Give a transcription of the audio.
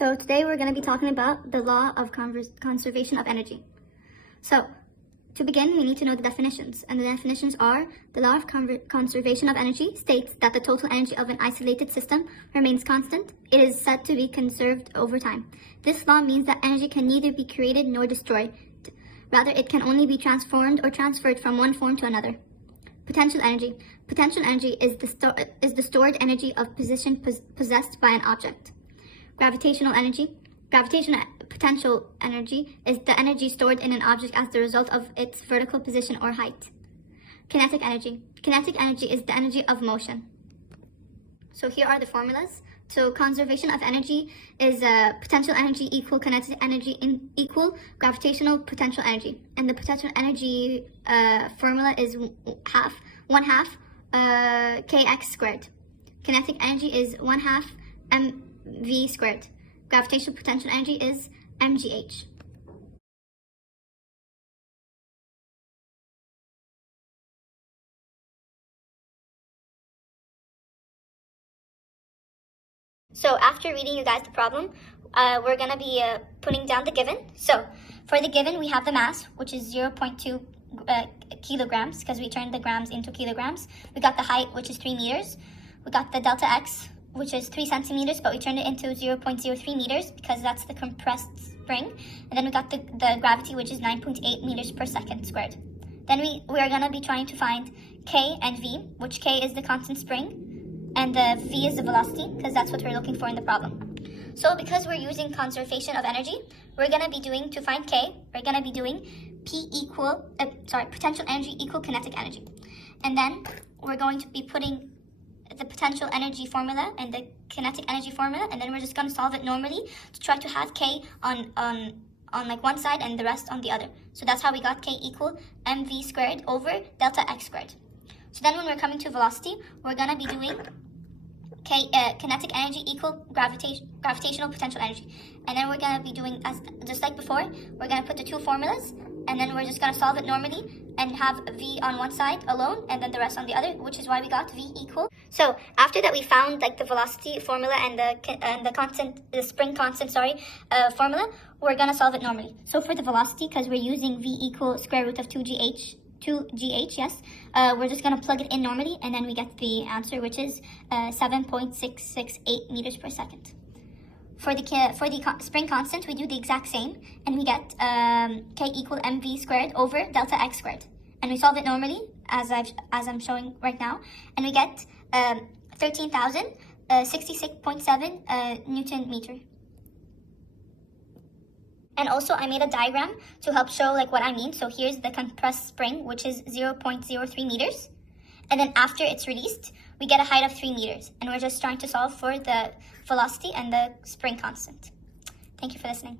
So today we're going to be talking about the law of conservation of energy. So to begin, we need to know the definitions, and the definitions are: the law of conservation of energy states that the total energy of an isolated system remains constant. It is said to be conserved over time. This law means that energy can neither be created nor destroyed. Rather, it can only be transformed or transferred from one form to another. Potential energy. Potential energy is the stored energy of position possessed by an object. Gravitational energy. Gravitational potential energy is the energy stored in an object as the result of its vertical position or height. Kinetic energy. Kinetic energy is the energy of motion. So here are the formulas. So conservation of energy is potential energy equal kinetic energy equal gravitational potential energy. And the potential energy formula is one half kx squared. Kinetic energy is 1/2 mv squared. Gravitational potential energy is mgh. So after reading you guys the problem, we're going to be putting down the given. So for the given, we have the mass, which is 0.2 kilograms, because we turned the grams into kilograms. We got the height, which is 3 meters. We got the delta x, which is 3 centimeters, but we turned it into 0.03 meters because that's the compressed spring. And then we got the gravity, which is 9.8 meters per second squared. Then we are going to be trying to find k and v, which k is the constant spring, and the v is the velocity, because that's what we're looking for in the problem. So because we're using conservation of energy, we're going to be doing, to find k, we're going to be doing potential energy equal kinetic energy. And then we're going to be putting the potential energy formula and the kinetic energy formula, and then we're just going to solve it normally to try to have k on like one side and the rest on the other. So that's how we got k equal mv squared over delta x squared. So then when we're coming to velocity, we're going to be doing kinetic energy equal gravitational potential energy. And then we're going to be doing, as just like before, we're going to put the two formulas, and then we're just going to solve it normally and have v on one side alone and then the rest on the other, which is why we got v equal. So after that, we found like the velocity formula and the spring constant formula, we're going to solve it normally. So for the velocity, because we're using v equal square root of 2gh, yes, we're just going to plug it in normally, and then we get the answer, which is 7.668 meters per second. For the spring constant, we do the exact same, and we get k equal mv squared over delta x squared, and we solve it normally as I'm showing right now, and we get 13,066.7 Newton meter. And also I made a diagram to help show like what I mean. So here's the compressed spring, which is 0.03 meters. And then after it's released, we get a height of 3 meters. And we're just trying to solve for the velocity and the spring constant. Thank you for listening.